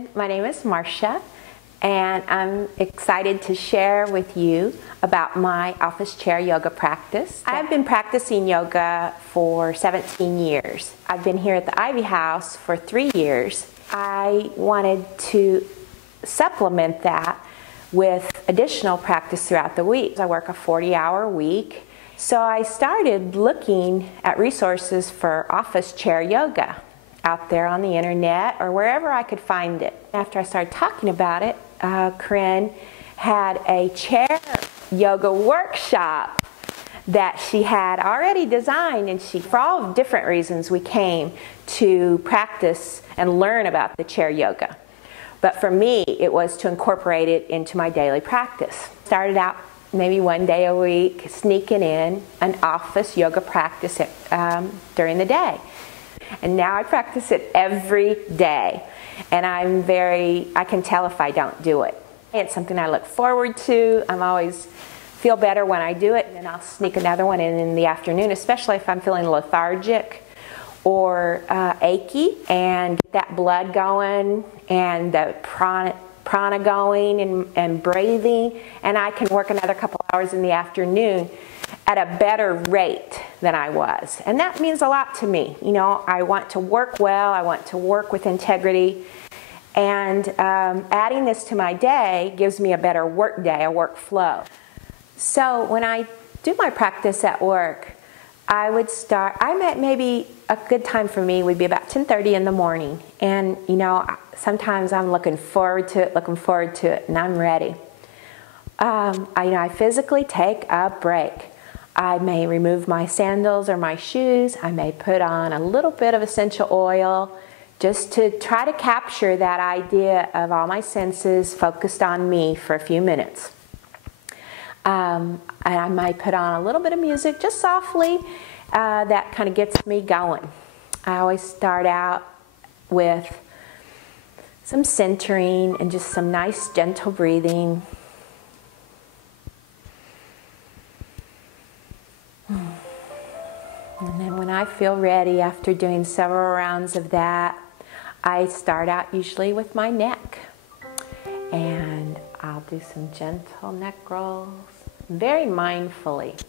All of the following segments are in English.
everyone. My name is Marcia, and I'm excited to share with you about my office chair yoga practice. I've been practicing yoga for 17 years. I've been here at the Ivy House for 3 years. I wanted to supplement that with additional practice throughout the week. I work a 40-hour week, so I started looking at resources for office chair yoga out there on the internet or wherever I could find it. After I started talking about it, Corinne had a chair yoga workshop that she had already designed, and for all different reasons we came to practice and learn about the chair yoga. But for me, it was to incorporate it into my daily practice. Started out maybe 1 day a week, sneaking in an office yoga practice during the day. And now I practice it every day. And I can tell if I don't do it. It's something I look forward to. I'm always feel better when I do it. And then I'll sneak another one in the afternoon, especially if I'm feeling lethargic or achy, and get that blood going and the prana going and breathing. And I can work another couple hours in the afternoon at a better rate than I was. And that means a lot to me. You know, I want to work well, I want to work with integrity, and adding this to my day gives me a better work day, a work flow. So when I do my practice at work, maybe a good time for me would be about 10:30 in the morning. And you know, sometimes I'm looking forward to it, and I'm ready. I physically take a break. I may remove my sandals or my shoes. I may put on a little bit of essential oil just to try to capture that idea of all my senses focused on me for a few minutes. And I might put on a little bit of music just softly that kind of gets me going. I always start out with some centering and just some nice gentle breathing. And then when I feel ready after doing several rounds of that, I start out usually with my neck. And I'll do some gentle neck rolls, very mindfully.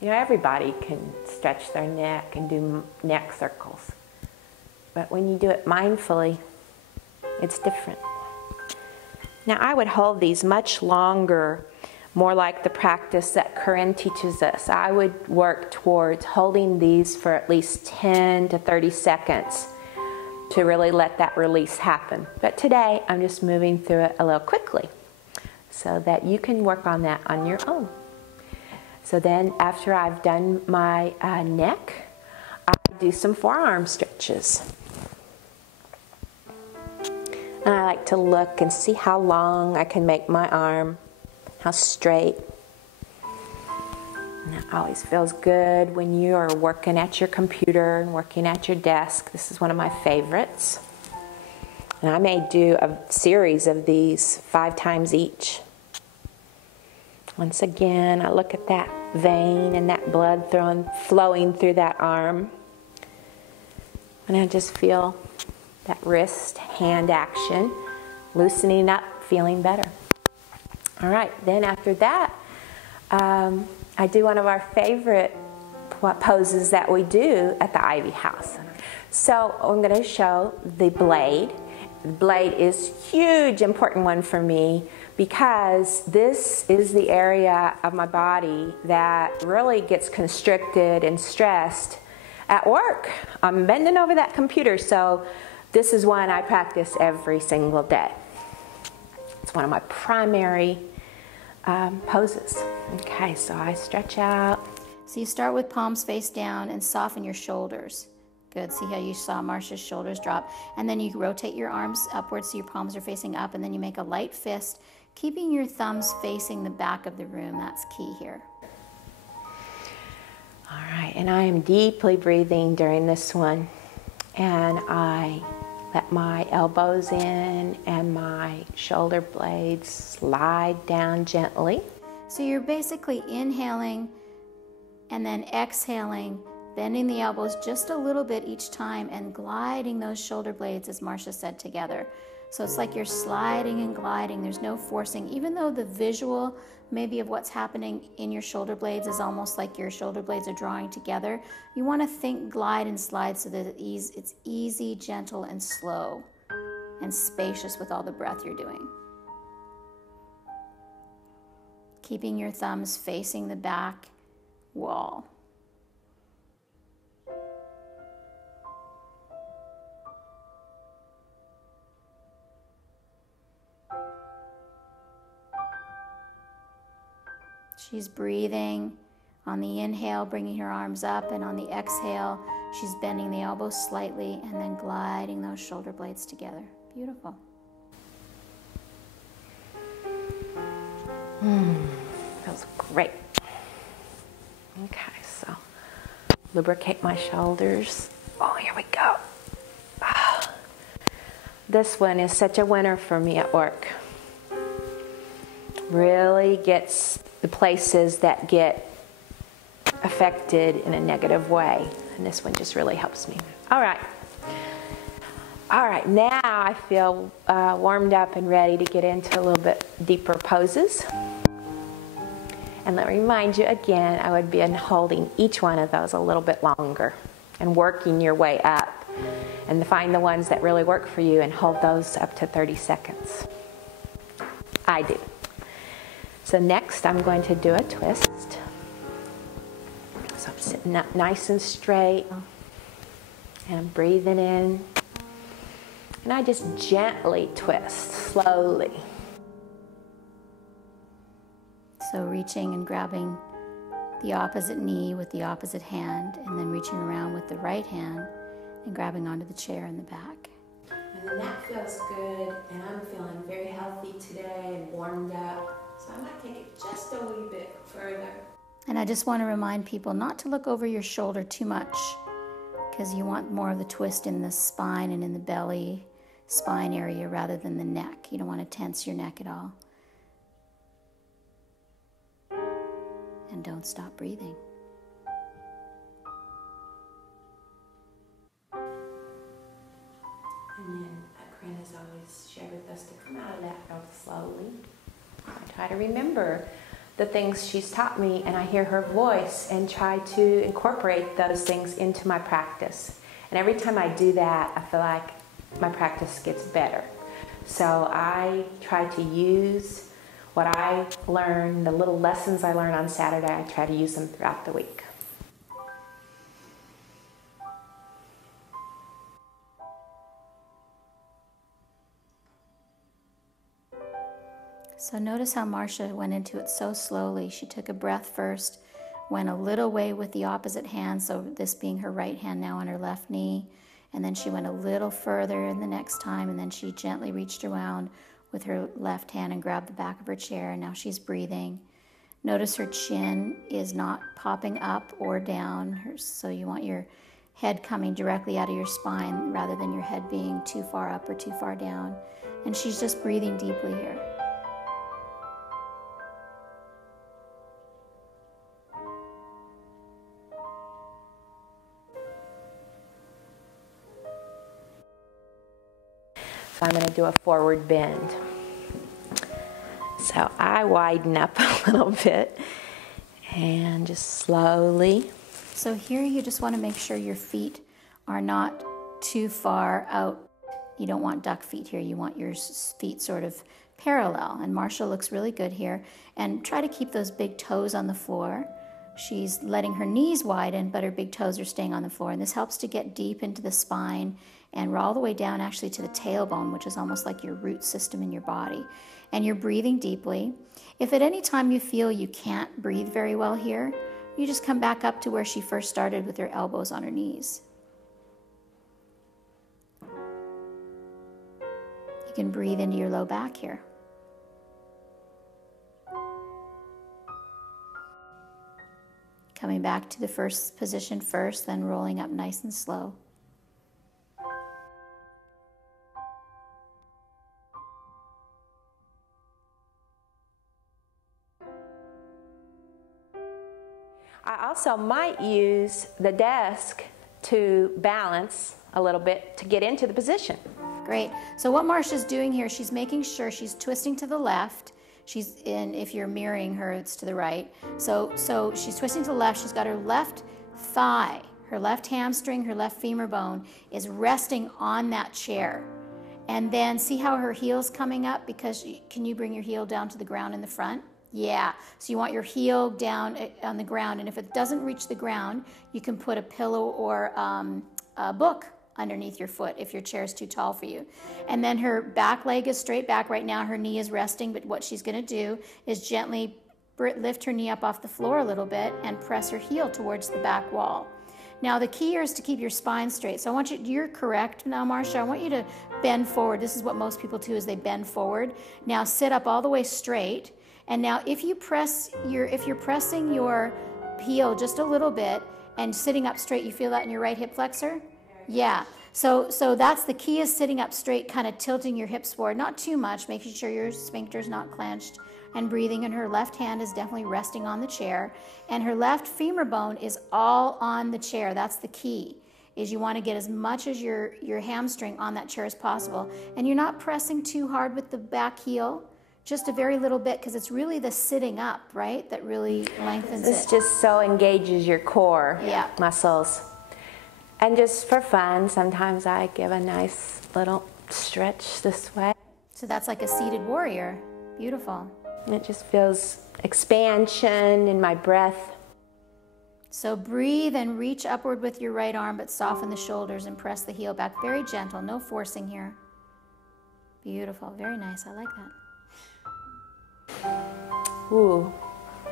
You know, everybody can stretch their neck and do neck circles. But when you do it mindfully, it's different. Now I would hold these much longer, more like the practice that Corinne teaches us. I would work towards holding these for at least 10 to 30 seconds to really let that release happen. But today, I'm just moving through it a little quickly so that you can work on that on your own. So then after I've done my neck, I do some forearm stretches. And I like to look and see how long I can make my arm, how straight. And that always feels good when you are working at your computer and working at your desk. This is one of my favorites. And I may do a series of these 5 times each. Once again, I look at that vein and that blood flowing through that arm. And I just feel that wrist, hand action, loosening up, feeling better. All right, then after that, I do one of our favorite poses that we do at the Ivy House. So I'm going to show the blade. The blade is a huge, important one for me because this is the area of my body that really gets constricted and stressed at work. I'm bending over that computer, so this is one I practice every single day. It's one of my primary poses. Okay, so I stretch out. So you start with palms face down and soften your shoulders. Good. See how you saw Marcia's shoulders drop. And then you rotate your arms upwards so your palms are facing up, and then you make a light fist, keeping your thumbs facing the back of the room. That's key here. All right, and I am deeply breathing during this one. And I let my elbows in and my shoulder blades slide down gently. So you're basically inhaling and then exhaling, bending the elbows just a little bit each time and gliding those shoulder blades, as Marcia said, together. So it's like you're sliding and gliding. There's no forcing. Even though the visual maybe of what's happening in your shoulder blades is almost like your shoulder blades are drawing together, you want to think glide and slide so that it's easy, gentle, and slow, and spacious with all the breath you're doing. Keeping your thumbs facing the back wall. She's breathing on the inhale, bringing her arms up, and on the exhale, she's bending the elbows slightly and then gliding those shoulder blades together. Beautiful. Feels great. Okay, so lubricate my shoulders. Oh, here we go. Ah. This one is such a winner for me at work. Really gets the places that get affected in a negative way. And this one just really helps me. All right, now I feel warmed up and ready to get into a little bit deeper poses. And let me remind you again, I would be holding each one of those a little bit longer and working your way up. And find the ones that really work for you and hold those up to 30 seconds. I do. So next I'm going to do a twist. So I'm sitting up nice and straight and I'm breathing in. And I just gently twist, slowly. So reaching and grabbing the opposite knee with the opposite hand, and then reaching around with the right hand and grabbing onto the chair in the back. And then that feels good, and I'm feeling very healthy today and warmed up. So I might take it just a wee bit further. And I just want to remind people not to look over your shoulder too much, because you want more of the twist in the spine and in the belly, spine area rather than the neck. You don't want to tense your neck at all. And don't stop breathing. And then Corinne has always shared with us to come out of that real slowly. I try to remember the things she's taught me, and I hear her voice and try to incorporate those things into my practice. And every time I do that, I feel like my practice gets better. So I try to use what I learned, the little lessons I learned on Saturday, I try to use them throughout the week. So notice how Marcia went into it so slowly. She took a breath first, went a little way with the opposite hand, so this being her right hand now on her left knee, and then she went a little further in the next time, and then she gently reached around with her left hand and grabbed the back of her chair, and now she's breathing. Notice her chin is not popping up or down, so you want your head coming directly out of your spine rather than your head being too far up or too far down. And she's just breathing deeply here. So I'm going to do a forward bend. So I widen up a little bit and just slowly. So here you just want to make sure your feet are not too far out. You don't want duck feet here. You want your feet sort of parallel. And Marcia looks really good here. And try to keep those big toes on the floor. She's letting her knees widen, but her big toes are staying on the floor. And this helps to get deep into the spine and all the way down actually to the tailbone, which is almost like your root system in your body. And you're breathing deeply. If at any time you feel you can't breathe very well here, you just come back up to where she first started with her elbows on her knees. You can breathe into your low back here. Coming back to the first position first, then rolling up nice and slow. I also might use the desk to balance a little bit to get into the position. Great. So what Marcia's doing here, she's making sure she's twisting to the left. She's in, if you're mirroring her, it's to the right. So she's twisting to the left. She's got her left thigh, her left hamstring, her left femur bone is resting on that chair. And then see how her heel's coming up? Because can you bring your heel down to the ground in the front? Yeah. So you want your heel down on the ground. And if it doesn't reach the ground, you can put a pillow or a book underneath your foot if your chair is too tall for you. And then her back leg is straight back. Right now her knee is resting, but what she's going to do is gently lift her knee up off the floor a little bit and press her heel towards the back wall. Now the key here is to keep your spine straight. So I want you, you're correct now, Marcia. I want you to bend forward. This is what most people do, is they bend forward. Now sit up all the way straight. And now if you're pressing your heel just a little bit and sitting up straight, you feel that in your right hip flexor? Yeah. So that's the key, is sitting up straight, kind of tilting your hips forward, not too much, making sure your sphincter's not clenched, and breathing. And her left hand is definitely resting on the chair. And her left femur bone is all on the chair. That's the key, is you want to get as much as your hamstring on that chair as possible. And you're not pressing too hard with the back heel, just a very little bit, because it's really the sitting up, right, that really lengthens it. This just so engages your core muscles. And just for fun, sometimes I give a nice little stretch this way. So that's like a seated warrior. Beautiful. And it just feels expansion in my breath. So breathe and reach upward with your right arm, but soften the shoulders and press the heel back. Very gentle, no forcing here. Beautiful, very nice, I like that. Ooh.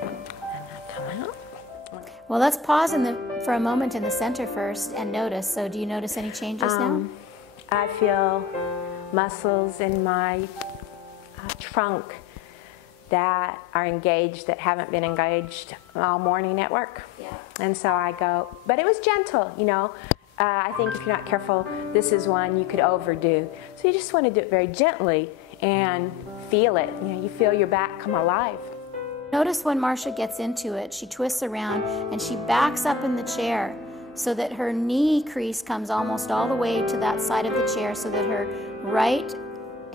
And that come out. Well, let's pause for a moment in the center first and notice. So do you notice any changes now? I feel muscles in my trunk that are engaged, that haven't been engaged all morning at work. Yeah. And so I go, but it was gentle, you know. I think if you're not careful, this is one you could overdo. So you just want to do it very gently and feel it. You know, you feel your back come alive. Notice when Marcia gets into it, she twists around and she backs up in the chair so that her knee crease comes almost all the way to that side of the chair, so that her right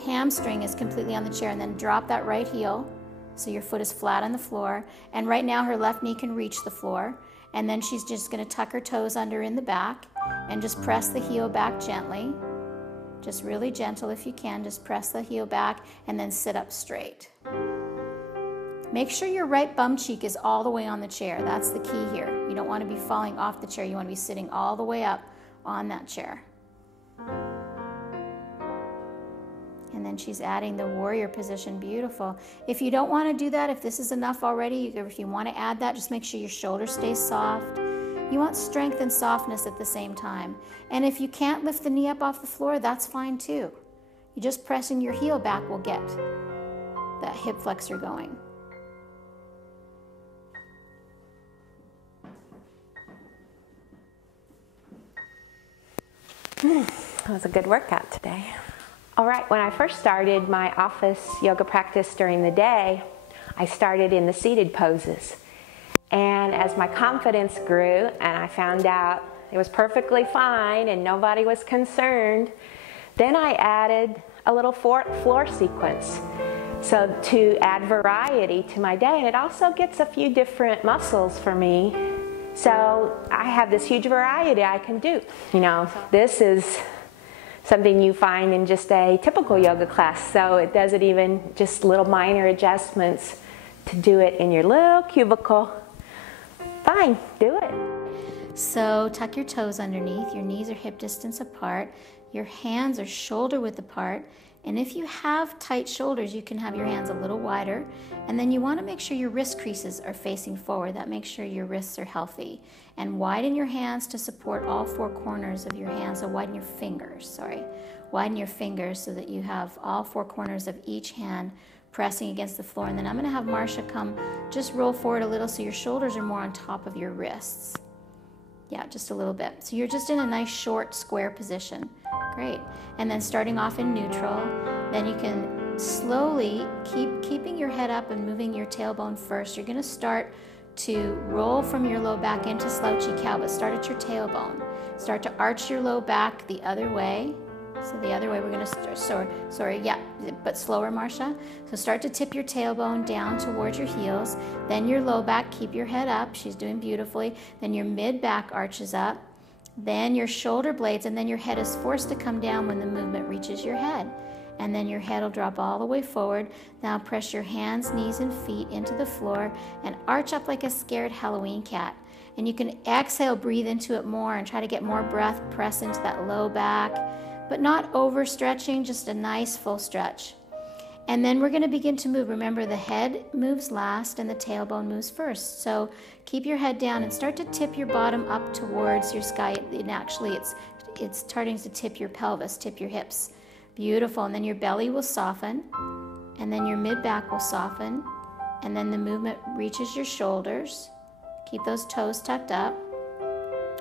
hamstring is completely on the chair. And then drop that right heel so your foot is flat on the floor. And right now her left knee can reach the floor. And then she's just going to tuck her toes under in the back and just press the heel back gently. Just really gentle if you can. Just press the heel back and then sit up straight. Make sure your right bum cheek is all the way on the chair. That's the key here. You don't want to be falling off the chair. You want to be sitting all the way up on that chair. And then she's adding the warrior position. Beautiful. If you don't want to do that, if this is enough already, if you want to add that, just make sure your shoulder stays soft. You want strength and softness at the same time. And if you can't lift the knee up off the floor, that's fine too. You just pressing your heel back will get that hip flexor going. That was a good workout today. All right, when I first started my office yoga practice during the day, I started in the seated poses. And as my confidence grew and I found out it was perfectly fine and nobody was concerned, then I added a little floor sequence. So to add variety to my day, and it also gets a few different muscles for me. So I have this huge variety I can do. You know, this is something you find in just a typical yoga class. So it doesn't even just little minor adjustments to do it in your little cubicle. Fine, do it. So tuck your toes underneath. Your knees are hip distance apart. Your hands are shoulder width apart. And if you have tight shoulders, you can have your hands a little wider. And then you want to make sure your wrist creases are facing forward. That makes sure your wrists are healthy. And widen your hands to support all four corners of your hands. So widen your fingers, Widen your fingers so that you have all four corners of each hand pressing against the floor. And then I'm going to have Marcia come just roll forward a little so your shoulders are more on top of your wrists. Yeah, just a little bit. So you're just in a nice short square position. Great. And then starting off in neutral, then you can slowly keeping your head up and moving your tailbone first. You're going to start to roll from your low back into Slouchy Cow, but start at your tailbone. Start to arch your low back the other way. So the other way, we're going to start, but slower, Marcia. So start to tip your tailbone down towards your heels, then your low back, keep your head up, she's doing beautifully, then your mid back arches up, then your shoulder blades, and then your head is forced to come down when the movement reaches your head. And then your head will drop all the way forward. Now press your hands, knees, and feet into the floor and arch up like a scared Halloween cat. And you can exhale, breathe into it more, and try to get more breath, press into that low back, but not overstretching, just a nice full stretch. And then we're going to begin to move. Remember, the head moves last and the tailbone moves first. So keep your head down and start to tip your bottom up towards your sky. And actually, it's starting to tip your pelvis, tip your hips. Beautiful. And then your belly will soften, and then your mid-back will soften, and then the movement reaches your shoulders. Keep those toes tucked up.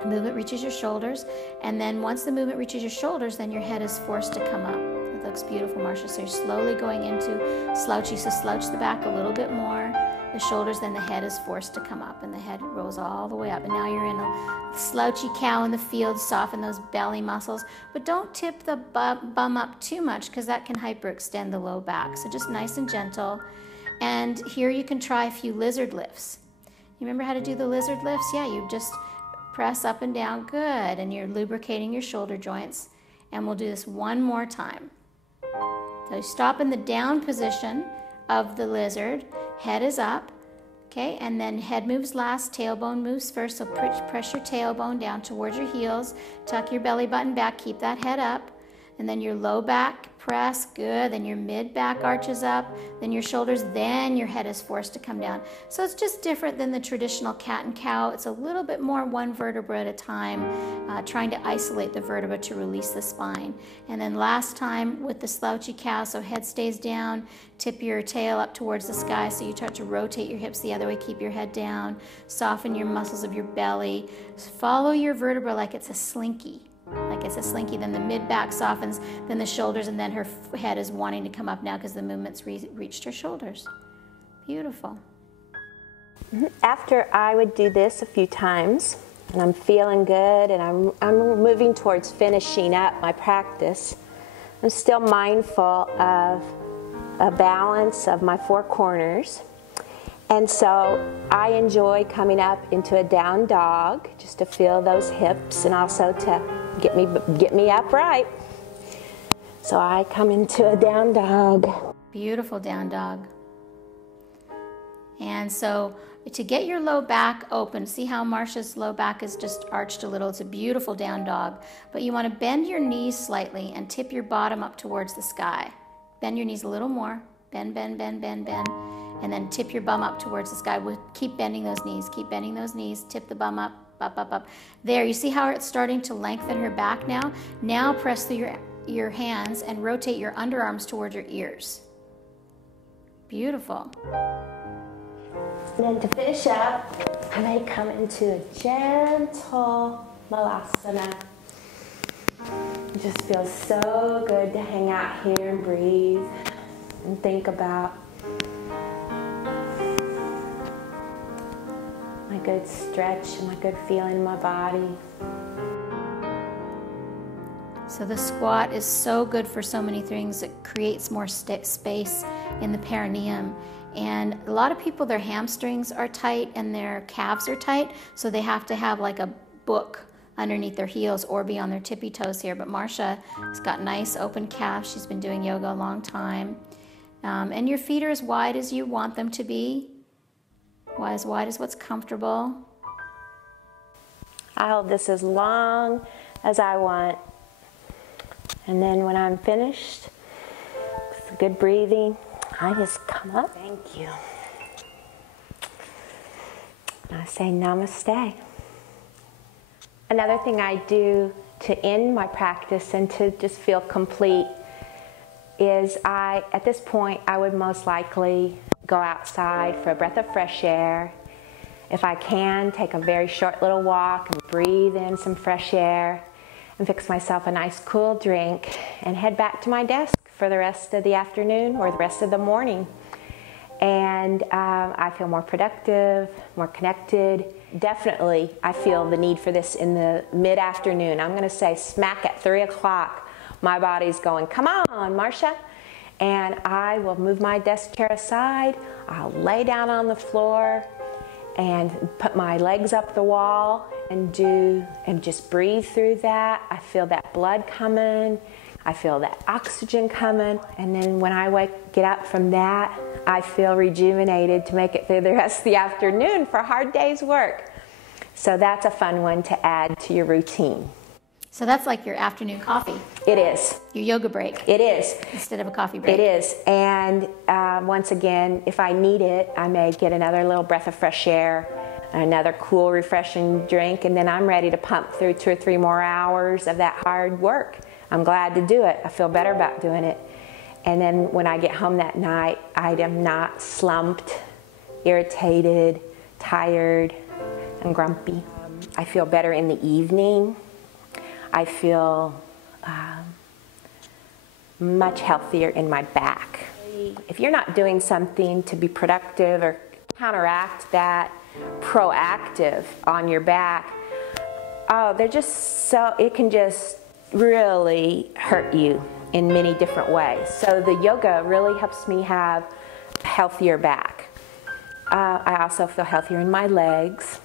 Movement reaches your shoulders, and then once the movement reaches your shoulders, then your head is forced to come up. It looks beautiful, Marcia. So you're slowly going into slouchy. So slouch the back a little bit more, the shoulders, then the head is forced to come up, and the head rolls all the way up. And now you're in a slouchy cow in the field. Soften those belly muscles, but don't tip the bum up too much, because that can hyperextend the low back. So just nice and gentle. And here you can try a few lizard lifts. You remember how to do the lizard lifts? Yeah, you just press up and down, good, and you're lubricating your shoulder joints. And we'll do this one more time. So stop in the down position of the lizard, head is up, okay, and then head moves last, tailbone moves first, so press your tailbone down towards your heels, tuck your belly button back, keep that head up, and then your low back, press, good, then your mid back arches up, then your shoulders, then your head is forced to come down. So it's just different than the traditional cat and cow. It's a little bit more one vertebra at a time, trying to isolate the vertebra to release the spine. And then last time with the slouchy cow, so head stays down, tip your tail up towards the sky, so you start to rotate your hips the other way, keep your head down, soften your muscles of your belly, follow your vertebra like it's a slinky. Like it's a slinky, then the mid-back softens, then the shoulders, and then her head is wanting to come up now because the movement's reached her shoulders. Beautiful. After I would do this a few times, and I'm feeling good, and I'm moving towards finishing up my practice, I'm still mindful of a balance of my four corners. And so I enjoy coming up into a down dog, just to feel those hips and also to get me upright. So I come into a down dog. Beautiful down dog. And so to get your low back open, see how Marcia's low back is just arched a little. It's a beautiful down dog. But you want to bend your knees slightly and tip your bottom up towards the sky. Bend your knees a little more. Bend, bend, bend, bend, bend. And then tip your bum up towards the sky. Keep bending those knees. Keep bending those knees. Tip the bum up, up, up, up. There, you see how it's starting to lengthen her back now? Now press through your hands and rotate your underarms towards your ears. Beautiful. And then to finish up, I may come into a gentle malasana. It just feels so good to hang out here and breathe and think about my good stretch and my good feeling in my body. So the squat is so good for so many things. It creates more space in the perineum. And a lot of people, their hamstrings are tight and their calves are tight, so they have to have like a book underneath their heels or be on their tippy toes here. But Marcia has got nice open calves. She's been doing yoga a long time. And your feet are as wide as you want them to be. As wide as what's comfortable. I hold this as long as I want. And then when I'm finished, with good breathing, I just come up. Thank you. And I say namaste. Another thing I do to end my practice and to just feel complete is at this point, I would most likely go outside for a breath of fresh air. If I can, take a very short little walk and breathe in some fresh air and fix myself a nice cool drink and head back to my desk for the rest of the afternoon or the rest of the morning. And I feel more productive, more connected. Definitely, I feel the need for this in the mid-afternoon. I'm going to say smack at 3 o'clock my body's going, come on, Marcia. And I will move my desk chair aside. I'll lay down on the floor and put my legs up the wall and just breathe through that. I feel that blood coming. I feel that oxygen coming. And then when I get up from that, I feel rejuvenated to make it through the rest of the afternoon for a hard day's work. So that's a fun one to add to your routine. So that's like your afternoon coffee. It is. Your yoga break. It is. Instead of a coffee break. It is. And once again, if I need it, I may get another little breath of fresh air, another cool, refreshing drink, and then I'm ready to pump through 2 or 3 more hours of that hard work. I'm glad to do it. I feel better about doing it. And then when I get home that night, I am not slumped, irritated, tired, and grumpy. I feel better in the evening. I feel much healthier in my back. If you're not doing something to be productive or counteract that proactive on your back, it can just really hurt you in many different ways. So the yoga really helps me have a healthier back. I also feel healthier in my legs.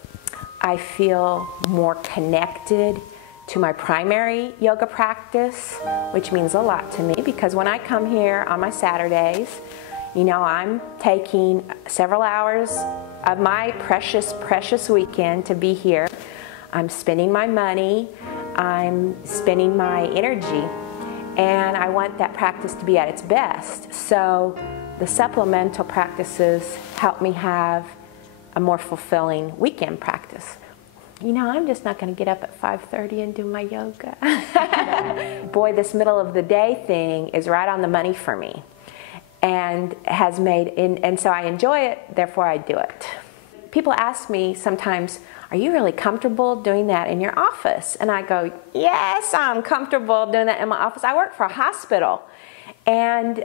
I feel more connected to my primary yoga practice, which means a lot to me because when I come here on my Saturdays, you know, I'm taking several hours of my precious, precious weekend to be here. I'm spending my money, I'm spending my energy, and I want that practice to be at its best. So the supplemental practices help me have a more fulfilling weekend practice. You know, I'm just not going to get up at 5:30 and do my yoga. Boy, this middle of the day thing is right on the money for me, and so I enjoy it, therefore I do it. People ask me sometimes, are you really comfortable doing that in your office? And I go, yes, I'm comfortable doing that in my office. I work for a hospital, and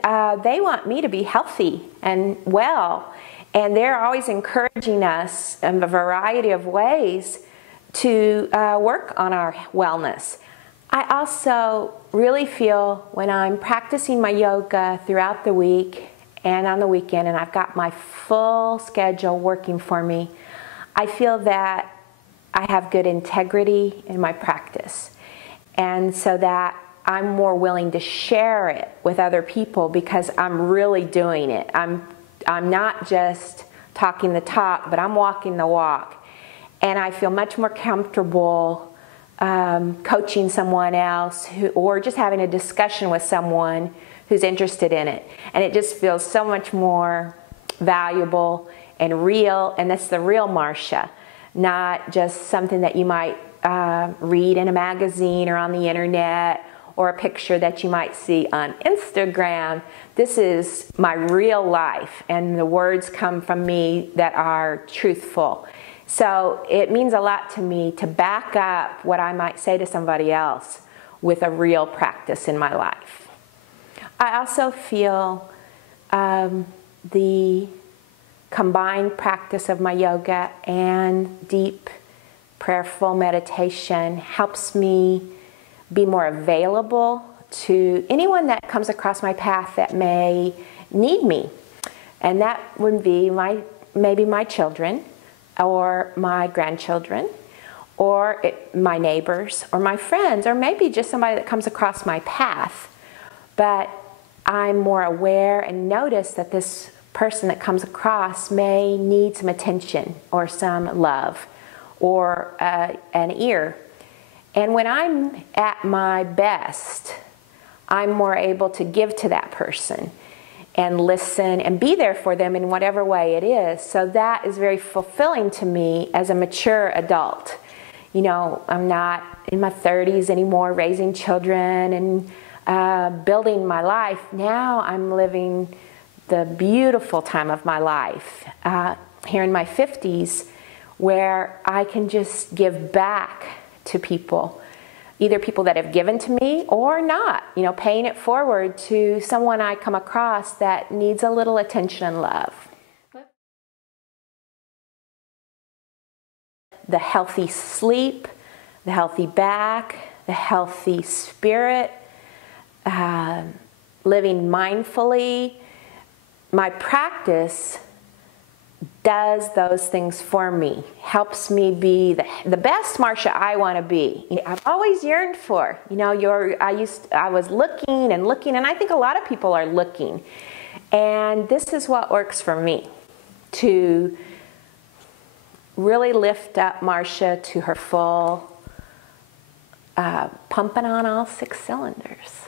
they want me to be healthy and well, and they're always encouraging us in a variety of ways to work on our wellness. I also really feel when I'm practicing my yoga throughout the week and on the weekend, and I've got my full schedule working for me, I feel that I have good integrity in my practice, and so that I'm more willing to share it with other people because I'm really doing it. I'm not just talking the talk, but I'm walking the walk. And I feel much more comfortable coaching someone else or just having a discussion with someone who's interested in it. And it just feels so much more valuable and real, and that's the real Marcia, not just something that you might read in a magazine or on the internet or a picture that you might see on Instagram. This is my real life, and the words come from me that are truthful. So it means a lot to me to back up what I might say to somebody else with a real practice in my life. I also feel the combined practice of my yoga and deep prayerful meditation helps me be more available to anyone that comes across my path that may need me. And that would be maybe my children, or my grandchildren, or my neighbors, or my friends, or maybe just somebody that comes across my path. But I'm more aware and notice that this person that comes across may need some attention, or some love, or an ear. And when I'm at my best, I'm more able to give to that person and listen and be there for them in whatever way it is. So that is very fulfilling to me as a mature adult. You know, I'm not in my 30s anymore raising children and building my life. Now I'm living the beautiful time of my life here in my 50s, where I can just give back to people, either people that have given to me or not, you know, paying it forward to someone I come across that needs a little attention and love. The healthy sleep, the healthy back, the healthy spirit, living mindfully. My practice does those things for me, helps me be the best Marcia I want to be. I've always yearned for, I was looking and looking, and I think a lot of people are looking. And this is what works for me, to really lift up Marcia to her full, pumping on all 6 cylinders.